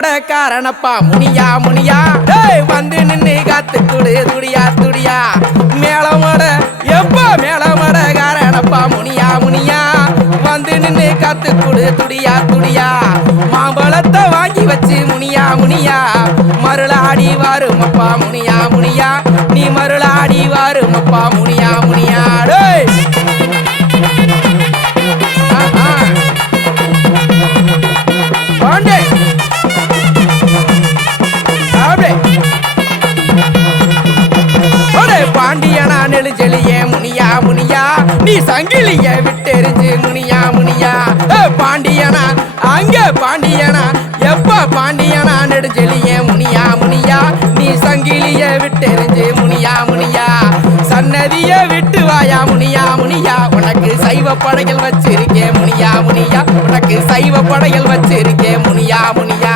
காரணப்பா முனியா முனியா வந்து நின்னு காத்து குடு துடியா துடியா மேளமோட எப்ப மேளமோட காரணப்பா முனியா முனியா வந்து நின்னு காத்து குடு துடியா துடியா மாம்பழத்தை வாங்கி வச்சு முனியா முனியா மருளாடி வாருமப்பா முனியா முனியா நீ மருளாடி வாருமப்பா முனியா முனியா பாண்டியனா நெடுஞ்செலியே முனியா முனியா நீ சங்கிலிய விட்டெறிஞ்சு முனியா முனியா பாண்டியனா அங்க பாண்டியனா எப்ப பாண்டியனா நெடுஞ்செலியே முனியா முனியா நீ சங்கிலிய விட்டெறிஞ்சு முனியா முனியா சன்னதிய விட்டு வாயா முனியா முனியா உனக்கு சைவ படைகள் வச்சிருக்கேன் முனியா முனியா உனக்கு சைவ படைகள் வச்சிருக்கேன் முனியா முனியா